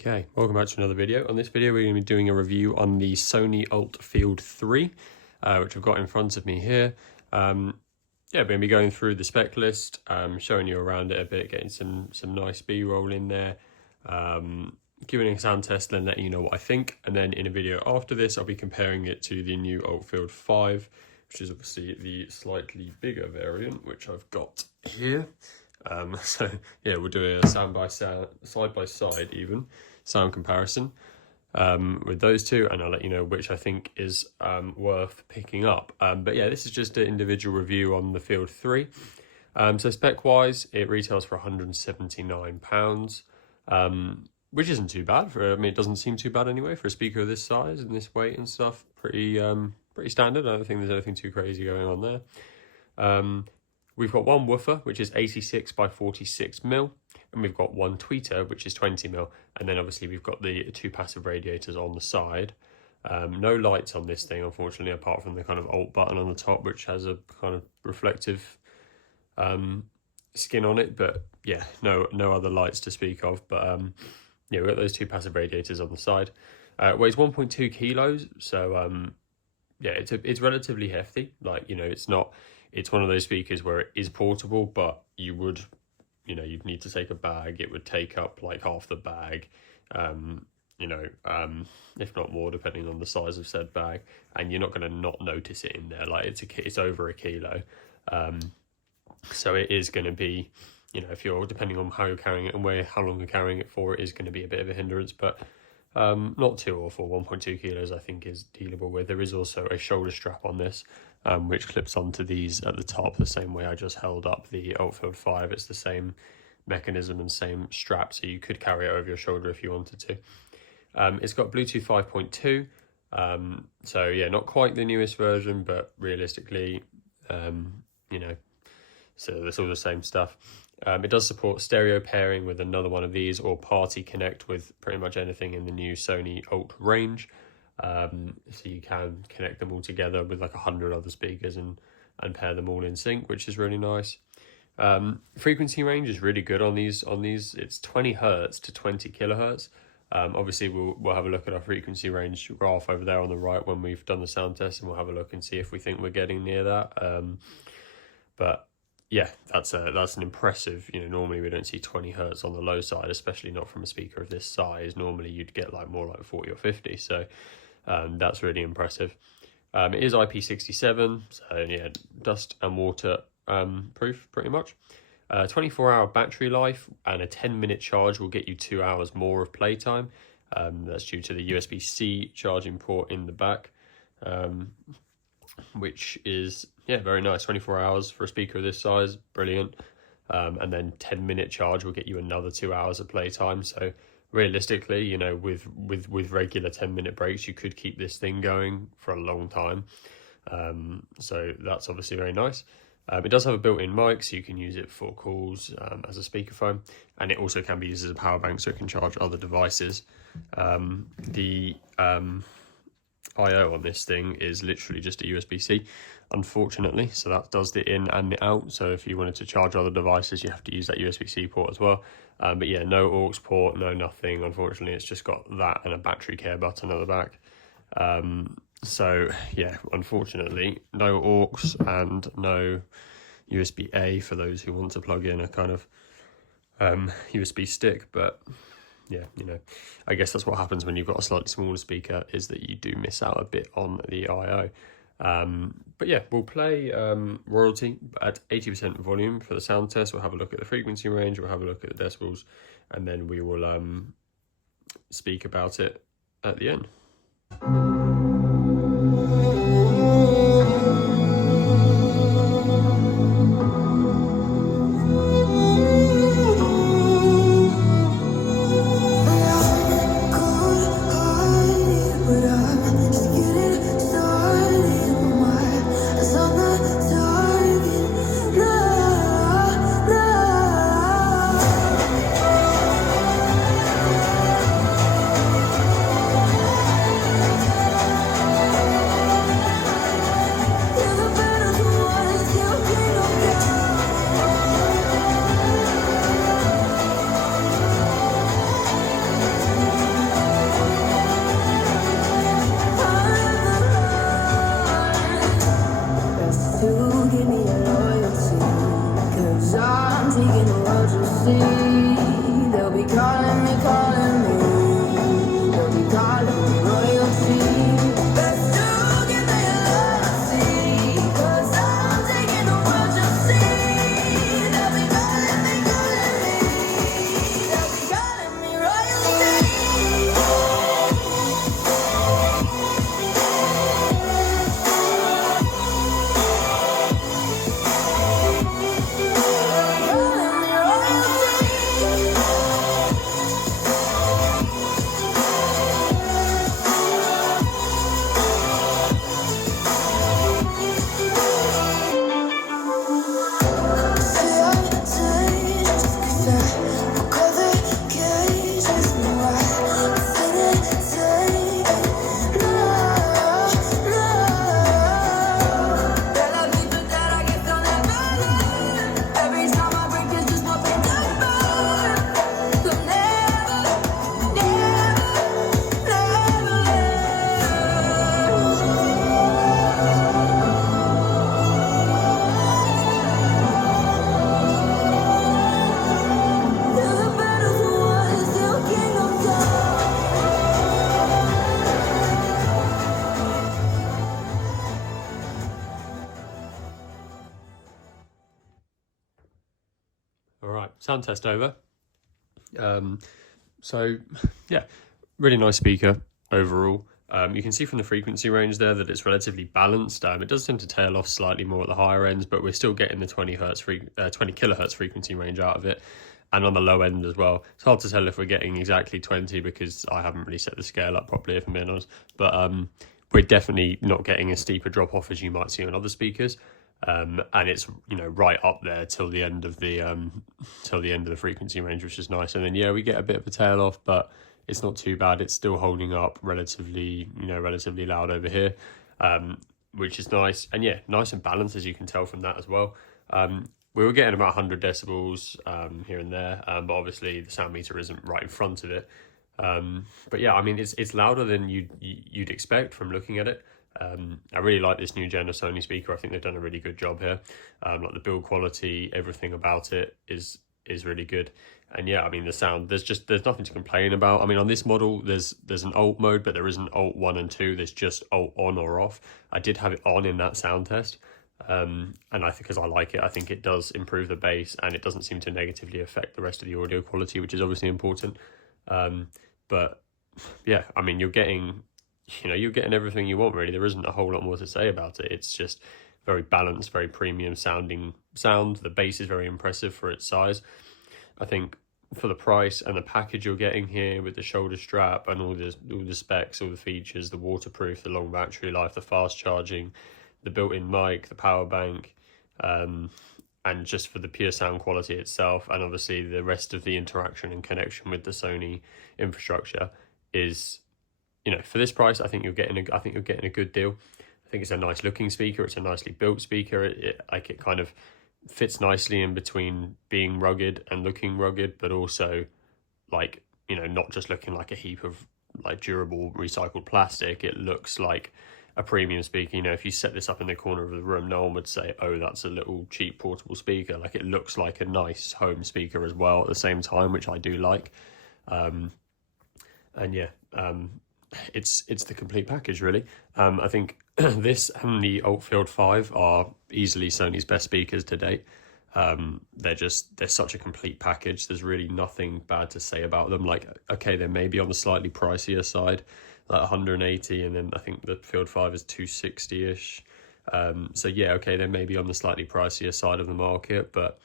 Okay, welcome back to another video. On this video we're going to be doing a review on the Sony ULT Field 3, which I've got in front of me here. We're going to be going through the spec list, showing you around it a bit, getting some nice B-roll in there, giving a sound test, then letting you know what I think. And then in a video after this, I'll be comparing it to the new ULT Field 5, which is obviously the slightly bigger variant, which I've got here. So yeah, we'll do a side by side even sound comparison with those two, and I'll let you know which I think is worth picking up. But yeah, this is just an individual review on the Field 3. So spec wise, it retails for £179, which isn't too bad for, I mean, it doesn't seem too bad anyway for a speaker of this size and this weight and stuff. Pretty standard. I don't think there's anything too crazy going on there. We've got one woofer, which is 86 by 46 mil, and we've got one tweeter, which is 20 mil. And then obviously we've got the two passive radiators on the side. No lights on this thing, unfortunately, apart from the kind of alt button on the top, which has a kind of reflective skin on it. But yeah, no other lights to speak of. But yeah, we've got those two passive radiators on the side. It weighs 1.2 kilos, so yeah, it's relatively hefty. Like, you know, it's one of those speakers where it is portable, but you'd need to take a bag. It would take up like half the bag, if not more, depending on the size of said bag. And you're not going to not notice it in there. Like, it's over a kilo. So it is going to be, if you're, depending on how you're carrying it and how long you're carrying it for, it is going to be a bit of a hindrance, but not too awful. 1.2 kilos I think is dealable with. There is also a shoulder strap on this, which clips onto these at the top the same way I just held up the ULT Field 5. It's the same mechanism and same strap, so you could carry it over your shoulder if you wanted to. It's got Bluetooth 5.2, so yeah, not quite the newest version, but realistically, so it's all the same stuff. It does support stereo pairing with another one of these, or party connect with pretty much anything in the new Sony ULT range. So you can connect them all together with like 100 other speakers and pair them all in sync, which is really nice. Frequency range is really good on these. It's 20 hertz to 20 kilohertz. Obviously we'll have a look at our frequency range graph over there on the right when we've done the sound test, and we'll have a look and see if we think we're getting near that. But yeah, that's an impressive, normally we don't see 20 hertz on the low side, especially not from a speaker of this size. Normally you'd get more like 40 or 50. So that's really impressive. It is IP67, so yeah, dust and water proof pretty much. 24-hour battery life, and a 10-minute charge will get you 2 hours more of playtime. That's due to the USB-C charging port in the back, which is, yeah, very nice. 24 hours for a speaker of this size, brilliant. And then 10-minute charge will get you another 2 hours of playtime. So realistically, with regular 10-minute breaks, you could keep this thing going for a long time. So that's obviously very nice. It does have a built-in mic, so you can use it for calls as a speakerphone, and it also can be used as a power bank, so it can charge other devices. The I/O on this thing is literally just a USB-C, unfortunately, so that does the in and the out. So if you wanted to charge other devices, you have to use that USB-C port as well. But yeah, no aux port, no nothing. Unfortunately, it's just got that and a battery care button at the back. So yeah, unfortunately, no aux and no USB-A for those who want to plug in a kind of USB stick. But yeah, I guess that's what happens when you've got a slightly smaller speaker, is that you do miss out a bit on the I/O. But yeah, we'll play Royalty at 80% volume for the sound test. We'll have a look at the frequency range, we'll have a look at the decibels, and then we will speak about it at the end. 'Cause I'm taking the world, you'll see. They'll be calling me, calling me. They'll be calling me royalty. Best to give me a loyalty. 'Cause I'm taking the world, you'll see. They'll be calling me, calling me. They'll be calling me royalty. All right, sound test over. So yeah, really nice speaker overall. You can see from the frequency range there that it's relatively balanced. It does tend to tail off slightly more at the higher ends, but we're still getting the 20 kilohertz frequency range out of it, and on the low end as well. It's hard to tell if we're getting exactly 20 because I haven't really set the scale up properly, if I'm being honest. But we're definitely not getting a steeper drop off as you might see on other speakers. And it's, you know, right up there till the end of the frequency range, which is nice. And then yeah, we get a bit of a tail off, but it's not too bad. It's still holding up relatively loud over here, which is nice. And yeah, nice and balanced, as you can tell from that as well. We were getting about 100 decibels here and there, but obviously the sound meter isn't right in front of it. But yeah, I mean, it's louder than you'd expect from looking at it. I really like this new gen of Sony speaker. I think they've done a really good job here. Like the build quality, everything about it is really good. And yeah, I mean the sound, there's nothing to complain about. I mean, on this model there's an alt mode, but there isn't alt 1 and 2. There's just alt on or off. I did have it on in that sound test. And I think because I like it, I think it does improve the bass, and it doesn't seem to negatively affect the rest of the audio quality, which is obviously important. But yeah, I mean, you're getting everything you want, really. There isn't a whole lot more to say about it. It's just very balanced, very premium sounding sound. The bass is very impressive for its size. I think for the price and the package you're getting here with the shoulder strap and all the specs, all the features, the waterproof, the long battery life, the fast charging, the built-in mic, the power bank, and just for the pure sound quality itself, and obviously the rest of the interaction and connection with the Sony infrastructure is, you know, for this price, I think you're getting a good deal. I think it's a nice looking speaker. It's a nicely built speaker. It kind of fits nicely in between being rugged and looking rugged, but also, like, you know, not just looking like a heap of like durable recycled plastic. It looks like a premium speaker. You know, if you set this up in the corner of the room, no one would say, oh, that's a little cheap portable speaker. Like, it looks like a nice home speaker as well at the same time, which I do like. And yeah, it's the complete package, really. I think this and the ULT Field 5 are easily Sony's best speakers to date. They're such a complete package. There's really nothing bad to say about them. Like, okay, they may be on the slightly pricier side, like 180, and then I think the Field 5 is 260-ish. So yeah, okay, they may be on the slightly pricier side of the market, but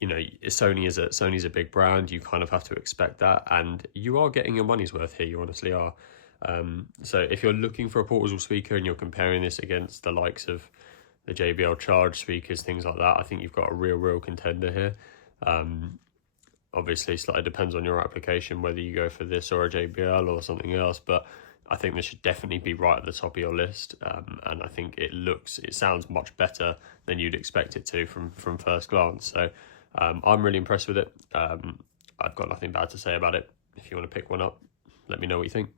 you know, Sony's a big brand. You kind of have to expect that, and you are getting your money's worth here. You honestly are. So if you're looking for a portable speaker and you're comparing this against the likes of the JBL Charge speakers, things like that, I think you've got a real contender here. Obviously, slightly depends on your application, whether you go for this or a JBL or something else, but I think this should definitely be right at the top of your list. And I think it sounds much better than you'd expect it to from first glance. So I'm really impressed with it. I've got nothing bad to say about it. If you want to pick one up, let me know what you think.